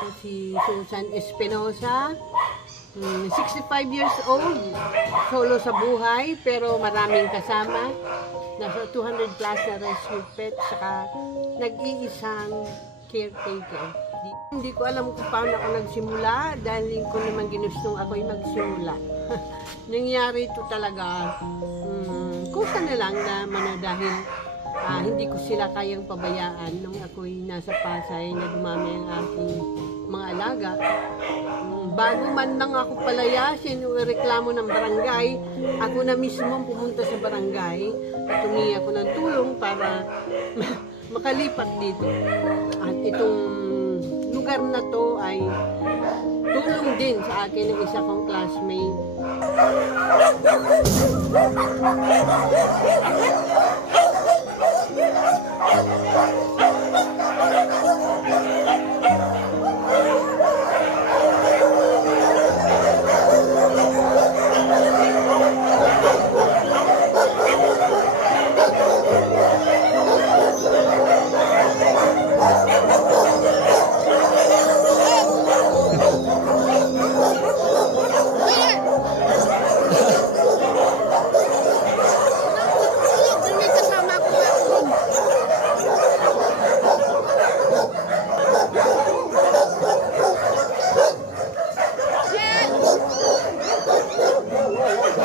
Ako si Susan Espinosa, 65 years old, solo sa buhay, pero maraming kasama. Nasa 200 plus na rescue pet, saka nag-iisang caretaker. Hindi ko alam kung paano ako nagsimula, dahil hindi ko naman ginustong ako'y magsimula. Nangyari ito talaga, kusa na lang na dahil hindi ko sila kayang pabayaan nung ako'y nasa Pasay na dumami ang aking mga alaga. Bago man lang ako palayasin o reklamo ng barangay, ako na mismo pumunta sa barangay at humingi ako ng tulong para makalipat dito. At itong lugar na to ay tulong din sa akin ng isa kong classmate.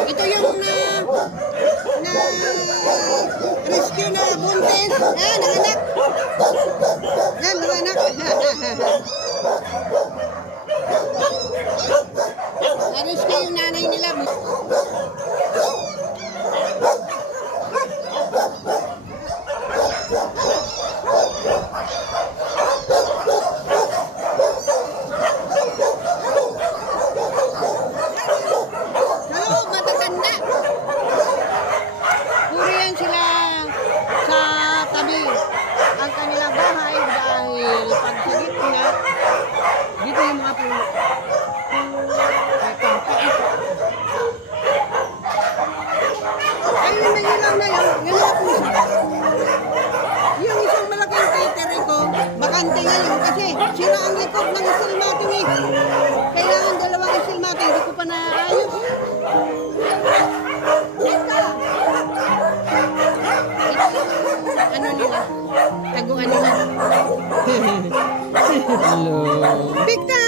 Ito yung rescue na buntis. Nanganak. Nanganak. Na-rescue yung nanay nila. Yung isang malaking catering ko, bakante ngayon kasi sira ang likod ng silmating eh. Kailangan dalawang silmating, hindi ko pa naayos. Ano nila? Taguan nila. Hello. Bigta!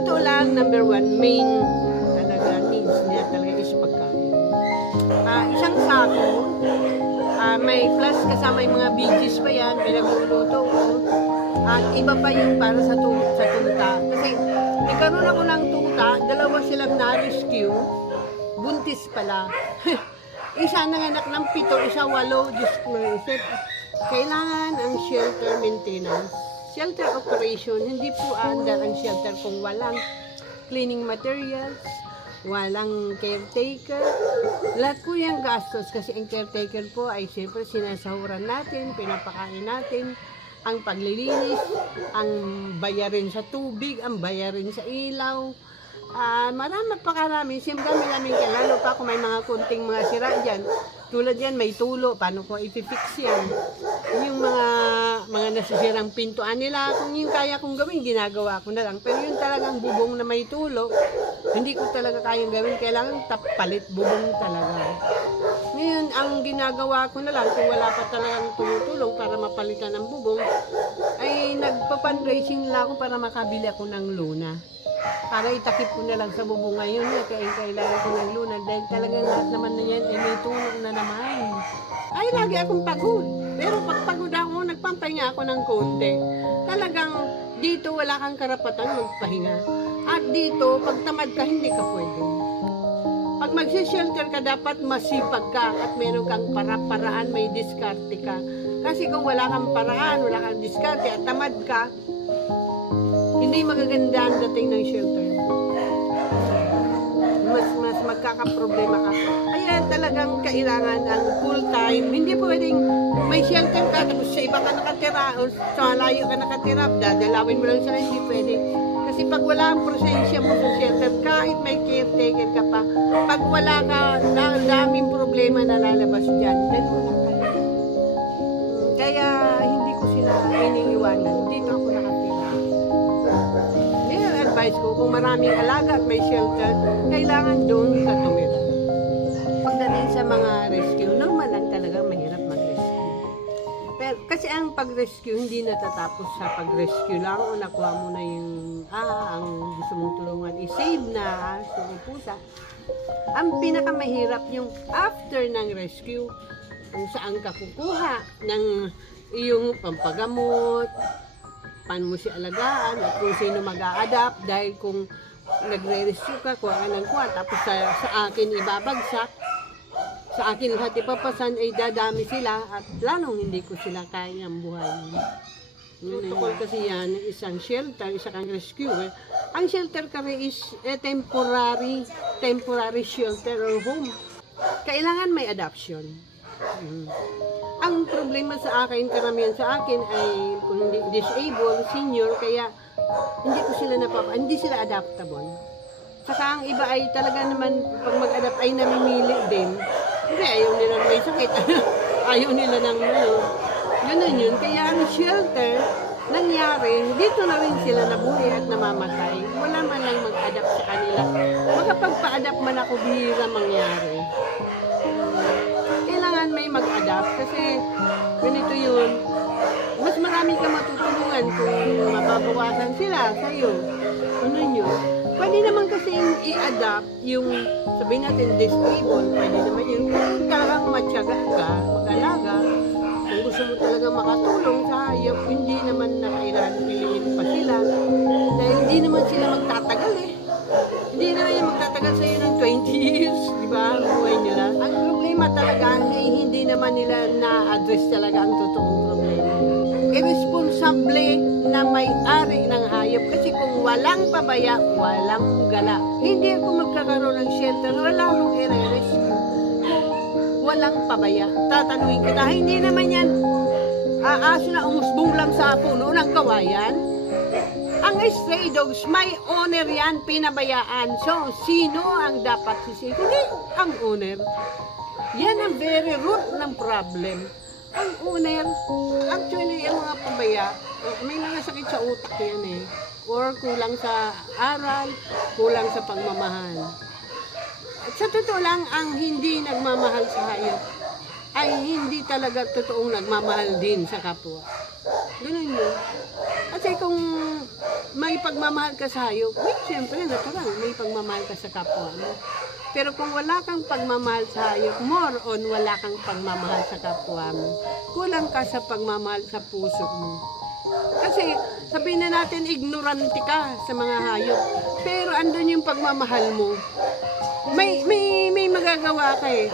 Totoo lang, number one, main talaga needs niya talaga is pagkain. Isang sako, may plus kasama yung mga bigis pa yan, pinagluluto ko. At iba pa yung para sa tuta. Kasi nagkaroon ako ng tuta, dalawa silang na-rescue, buntis pala. Isa nanganak ng 7, isa 8, Diyos ko na isip. Kailangan ang shelter maintenance. Shelter operation, hindi po andar ang shelter kung walang cleaning materials, walang caretaker. Lahat po yung gastos kasi ang caretaker po ay siyempre sinasahuran natin, pinapakain natin, ang paglilinis, ang bayarin sa tubig, ang bayarin sa ilaw. Marami. Siyempre maraming lalo pa kung may mga kunting mga sira dyan. Tulad yan, may tulo. Paano ko ipifix yan? Yung mga nasisirang pintuan nila, kung yung kaya kong gawin, ginagawa ko na lang. Pero yung talagang bubong na may tulo, hindi ko talaga kayang gawin. Kailangan palit bubong talaga. Ngayon, ang ginagawa ko na lang, kung wala pa talagang tumutulong para mapalitan ang bubong, ay nagpa-fundraising lang ako para makabili ako ng luna. Para itakip ko na lang sa bubong ngayon kaya kailangan ko ng luna dahil talagang lahat naman na yan ay may tulong na naman. Ay, lagi akong pagod. Pero pag pagod ako, nagpampahinga ako ng konti. Talagang dito wala kang karapatan magpahinga. At dito, pag tamad ka, hindi ka pwede. Pag magsishelter ka, dapat masipag ka at meron kang para-paraan, may diskarte ka. Kasi kung wala kang paraan, wala kang diskarte at tamad ka, hindi magaganda ang dating ng shelter. Mas magkakaproblema ka. Ayan, talagang kailangan ang full time. Hindi pwedeng may shelter ka, tapos sa iba ka nakatira, o sa malayo ka nakatira, dadalawin mo lang sila, hindi pwede. Kasi pag wala ang presensya mo sa shelter, kahit may caretaker ka pa, pag wala ka, ang daming problema na lalabas dyan, dalawa lang kayo. Kaya hindi ko sila iniiwanan. Dito ako nakatira. Yan ang advice ko, kung maraming alaga at may shelter, kailangan doon ka tumira. Pagdating sa mga rescue, normal lang talaga mahirap mag-rescue. Pero, kasi ang pag-rescue, hindi natatapos sa pag-rescue lang o nakuha mo na yung, ang gusto mong tulungan, i-save na aso o pusa. Ang pinakamahirap yung after ng rescue, kung saan ka kukuha ng iyong pampagamot, paano mo siya alagaan, at kung sino mag-a-adapt, dahil kung nagre-rescue ka, kuha ka ng kuha, tapos sa akin ibabagsak, sa akin lahat ipapasan ay dadami sila at lalong hindi ko sila kayang buhayin. Protocol kasi yan, isang shelter, isang rescue. Ang shelter kasi is temporary shelter or home. Kailangan may adoption. Ang problema sa akin, karamihan sa akin ay kung hindi disabled, senior, kaya hindi sila adaptable. Saka ang iba ay talaga naman, pag mag-adapt ay namimili din. Hindi, ayaw nila na may sakit. Ayaw nila ng ganun yun. Kaya ang shelter, nangyari, dito na rin sila nabuhay at namamatay. Wala man lang mag-adapt sa kanila. Makapagpa-adapt man ako, bihira mangyari. Kailangan may mag-adapt kasi ganito yun. Mas marami ka matutulungan kung mababawasan sila sa'yo. Ano yun? Pwede naman kasi i-adapt yung, sabihin natin, disabled. Pwede naman yun. Kung talagang matyaga ka, mag-alaga, kung gusto mo talaga makatulong sa hayop, hindi naman na kailangan piliin pa sila. Dahil hindi naman sila magtatagal eh. Hindi naman yung magtatagal sa'yo ng 20 years, di ba? Buhay nila. Ang problema talaga ay hindi naman nila na-address talaga ang totoong problema. Irresponsable na may-ari ng hayop kasi kung walang pabaya, walang gala. Hindi ako magkakaroon ng shelter, wala akong i-rescue. Walang pabaya. Tatanungin kita, hindi naman yan aso na umusbong lang sa puno ng kawayan. Ang stray dogs, may owner yan, pinabayaan. So, sino ang dapat sisisi? Hindi, ang owner. Yan ang very root ng problem. Ang owner, actually, yung mga pabaya, may mga sakit sa utak yan eh. Or kulang sa aral, kulang sa pagmamahal. At sa totoo lang, ang hindi nagmamahal sa hayop ay hindi talaga totoong nagmamahal din sa kapwa. Ganun yun. Kasi kung may pagmamahal ka sa hayop, siyempre, natural, may pagmamahal ka sa kapwa mo. Pero kung wala kang pagmamahal sa hayop, more on wala kang pagmamahal sa kapwa mo. Kulang ka sa pagmamahal sa puso mo. Kasi sabihin na natin, ignorante ka sa mga hayop. Pero andun yung pagmamahal mo. May magagawa ka eh.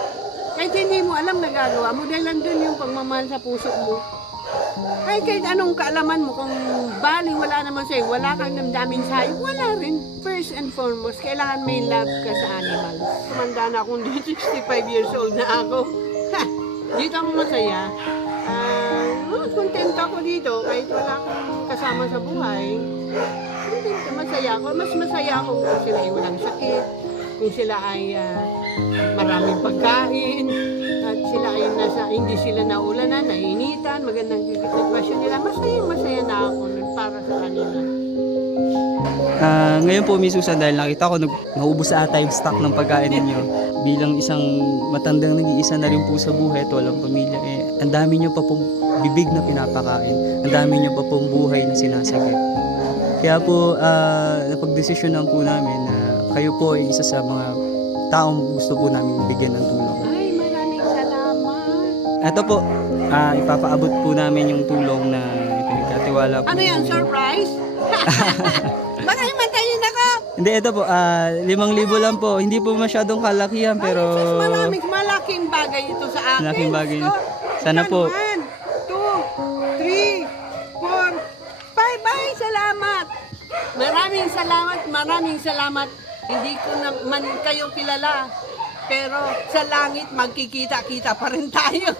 Kahit hindi mo alam nagagawa mo dahil andun yung pagmamahal sa puso mo. Ay kahit anong kaalaman mo, kung bali wala naman sa'yo, wala kang damdamin sa hayop, wala rin. First and foremost, kailangan may love ka sa animals. Tumanda na akong 65 years old na ako. Dito ako masaya. Content ako dito kahit wala akong kasama sa buhay. Masaya ako. Mas masaya ako kung sila ay walang sakit, kung sila ay maraming pagkain, at sila ay hindi sila naulanan, nainitan, magandang sitwasyon nila. Masaya na ako para sa kanila. Ngayon po, Miss Susan, dahil nakita ko naubos sa ata yung stock ng pagkain ninyo. Bilang isang matandang nag-iisa na rin po sa buhay at walang pamilya, ang dami nyo pa pong bibig na pinapakain. Ang dami nyo pa pong buhay na sinasagip. Kaya po, napagdesisyonan po namin na kayo po ay isa sa mga taong gusto po namin bigyan ng tulong. Ay, maraming salamat. Ito po, ipapaabot po namin yung tulong na ipinagkatiwala po. Ano yan, surprise? Baka himatayin ako. Hindi, ito po, 5,000 lang po. Hindi po masyadong kalakihan, pero... Maraming malaking bagay ito sa akin. Malaking bagay. So, Sana po. 1, 2, 3, 4, 5. Ay, salamat. Maraming salamat. Hindi ko naman kayo kilala. Pero sa langit magkikita-kita pa rin tayo.